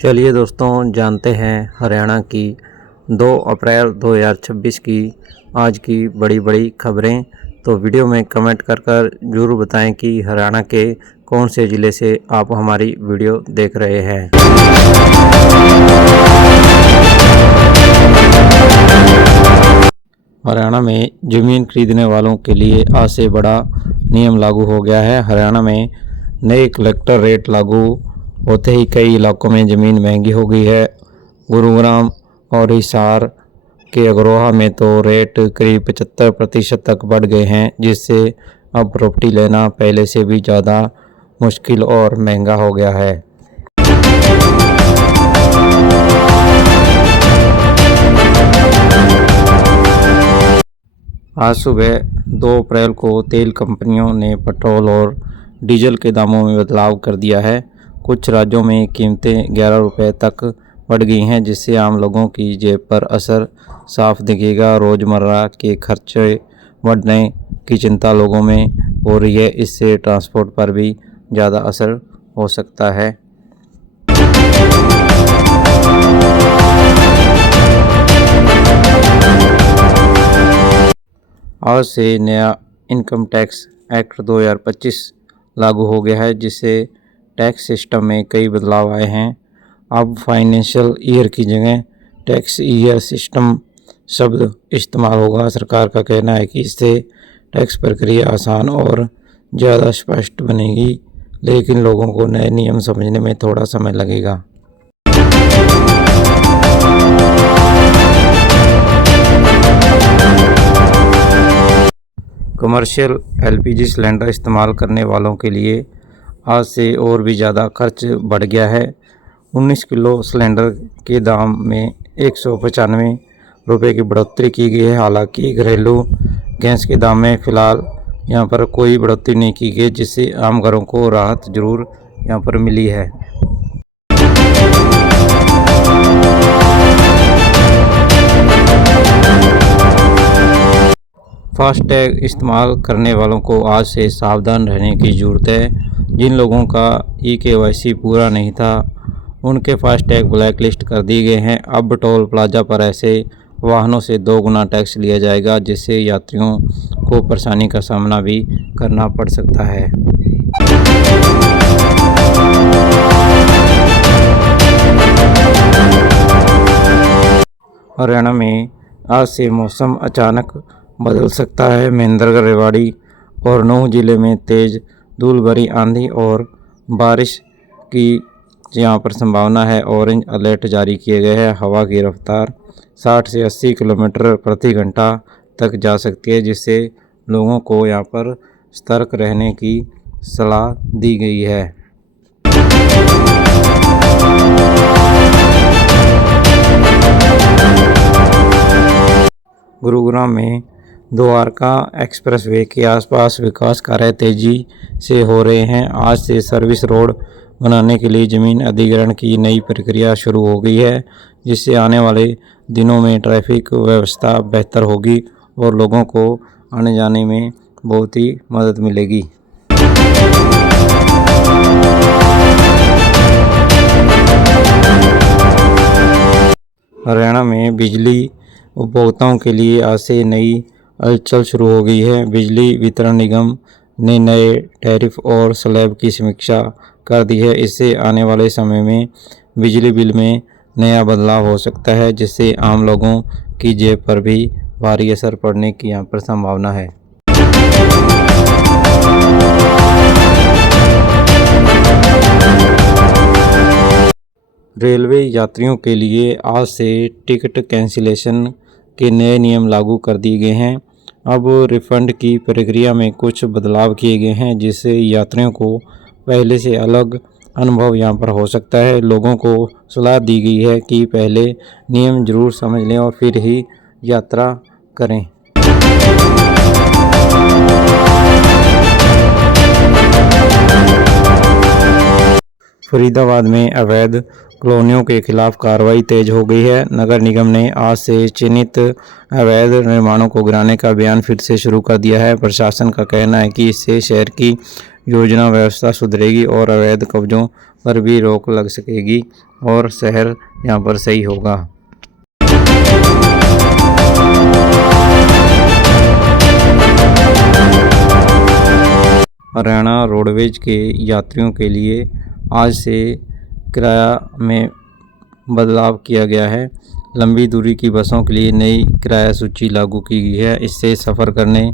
चलिए दोस्तों, जानते हैं हरियाणा की 2 अप्रैल 2026 की आज की बड़ी खबरें। तो वीडियो में कमेंट कर ज़रूर बताएं कि हरियाणा के कौन से ज़िले से आप हमारी वीडियो देख रहे हैं। हरियाणा में ज़मीन खरीदने वालों के लिए आज से बड़ा नियम लागू हो गया है। हरियाणा में नए कलेक्टर रेट लागू होते ही कई इलाकों में ज़मीन महंगी हो गई है। गुरुग्राम और हिसार के अग्रोहा में तो रेट करीब 75% तक बढ़ गए हैं, जिससे अब प्रॉपर्टी लेना पहले से भी ज़्यादा मुश्किल और महंगा हो गया है। आज सुबह 2 अप्रैल को तेल कंपनियों ने पेट्रोल और डीजल के दामों में बदलाव कर दिया है। कुछ राज्यों में कीमतें 11 रुपये तक बढ़ गई हैं, जिससे आम लोगों की जेब पर असर साफ दिखेगा। रोज़मर्रा के खर्चे बढ़ने की चिंता लोगों में हो रही है। इससे ट्रांसपोर्ट पर भी ज़्यादा असर हो सकता है। आज से नया इनकम टैक्स एक्ट 2025 लागू हो गया है, जिससे टैक्स सिस्टम में कई बदलाव आए हैं। अब फाइनेंशियल ईयर की जगह टैक्स ईयर सिस्टम शब्द इस्तेमाल होगा। सरकार का कहना है कि इससे टैक्स प्रक्रिया आसान और ज़्यादा स्पष्ट बनेगी, लेकिन लोगों को नए नियम समझने में थोड़ा समय लगेगा। कमर्शियल एलपीजी सिलेंडर इस्तेमाल करने वालों के लिए आज से और भी ज़्यादा खर्च बढ़ गया है। 19 किलो सिलेंडर के दाम में 195 रुपये की बढ़ोतरी की गई है। हालांकि घरेलू गैस के दाम में फ़िलहाल यहां पर कोई बढ़ोतरी नहीं की गई, जिससे आम घरों को राहत ज़रूर यहां पर मिली है। फास्टैग इस्तेमाल करने वालों को आज से सावधान रहने की ज़रूरत है। जिन लोगों का KYC पूरा नहीं था, उनके फास्टैग ब्लैक लिस्ट कर दिए गए हैं। अब टोल प्लाजा पर ऐसे वाहनों से 2 गुना टैक्स लिया जाएगा, जिससे यात्रियों को परेशानी का सामना भी करना पड़ सकता है। हरियाणा में आज से मौसम अचानक बदल सकता है। महेंद्रगढ़, रेवाड़ी और नूंह जिले में तेज़ धूल भरी आंधी और बारिश की यहाँ पर संभावना है। ऑरेंज अलर्ट जारी किए गए हैं। हवा की रफ्तार 60 से 80 किलोमीटर प्रति घंटा तक जा सकती है, जिससे लोगों को यहाँ पर सतर्क रहने की सलाह दी गई है। गुरुग्राम में द्वारका एक्सप्रेसवे के आसपास विकास कार्य तेजी से हो रहे हैं। आज से सर्विस रोड बनाने के लिए ज़मीन अधिग्रहण की नई प्रक्रिया शुरू हो गई है, जिससे आने वाले दिनों में ट्रैफिक व्यवस्था बेहतर होगी और लोगों को आने जाने में बहुत ही मदद मिलेगी। हरियाणा में बिजली उपभोक्ताओं के लिए आज से नई हलचल शुरू हो गई है। बिजली वितरण निगम ने नए टैरिफ और स्लैब की समीक्षा कर दी है। इससे आने वाले समय में बिजली बिल में नया बदलाव हो सकता है, जिससे आम लोगों की जेब पर भी भारी असर पड़ने की यहाँ पर संभावना है। रेलवे यात्रियों के लिए आज से टिकट कैंसिलेशन के नए नियम लागू कर दिए गए हैं। अब रिफंड की प्रक्रिया में कुछ बदलाव किए गए हैं, जिससे यात्रियों को पहले से अलग अनुभव यहां पर हो सकता है। लोगों को सलाह दी गई है कि पहले नियम जरूर समझ लें और फिर ही यात्रा करें। फरीदाबाद में अवैध कॉलोनियों के खिलाफ कार्रवाई तेज हो गई है। नगर निगम ने आज से चिन्हित अवैध निर्माणों को गिराने का अभियान फिर से शुरू कर दिया है। प्रशासन का कहना है कि इससे शहर की योजना व्यवस्था सुधरेगी और अवैध कब्जों पर भी रोक लग सकेगी और शहर यहाँ पर सही होगा। हरियाणा रोडवेज के यात्रियों के लिए आज से किराया में बदलाव किया गया है। लंबी दूरी की बसों के लिए नई किराया सूची लागू की गई है। इससे सफ़र करने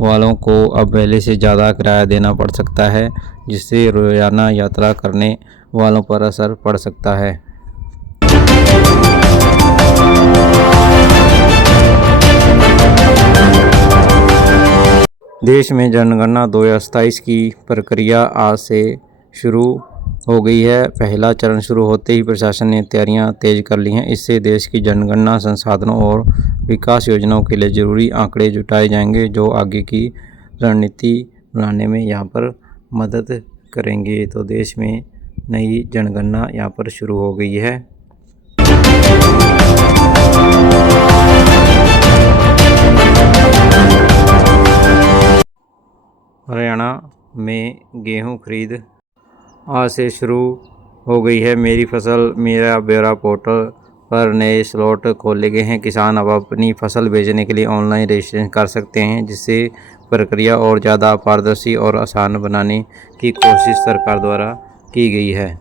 वालों को अब पहले से ज़्यादा किराया देना पड़ सकता है, जिससे रोज़ाना यात्रा करने वालों पर असर पड़ सकता है। देश में जनगणना 2027 की प्रक्रिया आज से शुरू हो गई है। पहला चरण शुरू होते ही प्रशासन ने तैयारियां तेज कर ली हैं। इससे देश की जनगणना संसाधनों और विकास योजनाओं के लिए ज़रूरी आंकड़े जुटाए जाएंगे, जो आगे की रणनीति बनाने में यहाँ पर मदद करेंगे। तो देश में नई जनगणना यहाँ पर शुरू हो गई है। हरियाणा में गेहूं खरीद आज से शुरू हो गई है। मेरी फसल मेरा ब्यौरा पोर्टल पर नए स्लॉट खोले गए हैं। किसान अब अपनी फसल बेचने के लिए ऑनलाइन रजिस्ट्रेशन कर सकते हैं, जिससे प्रक्रिया और ज़्यादा पारदर्शी और आसान बनाने की कोशिश सरकार द्वारा की गई है।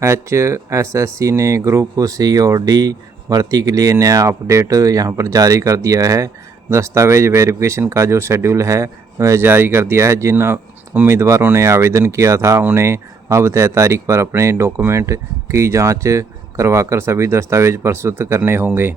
HSSC ने ग्रुप सी और डी भर्ती के लिए नया अपडेट यहाँ पर जारी कर दिया है। दस्तावेज वेरिफिकेशन का जो शेड्यूल है वह जारी कर दिया है। जिन उम्मीदवारों ने आवेदन किया था उन्हें अब तय तारीख पर अपने डॉक्यूमेंट की जांच करवाकर सभी दस्तावेज प्रस्तुत करने होंगे।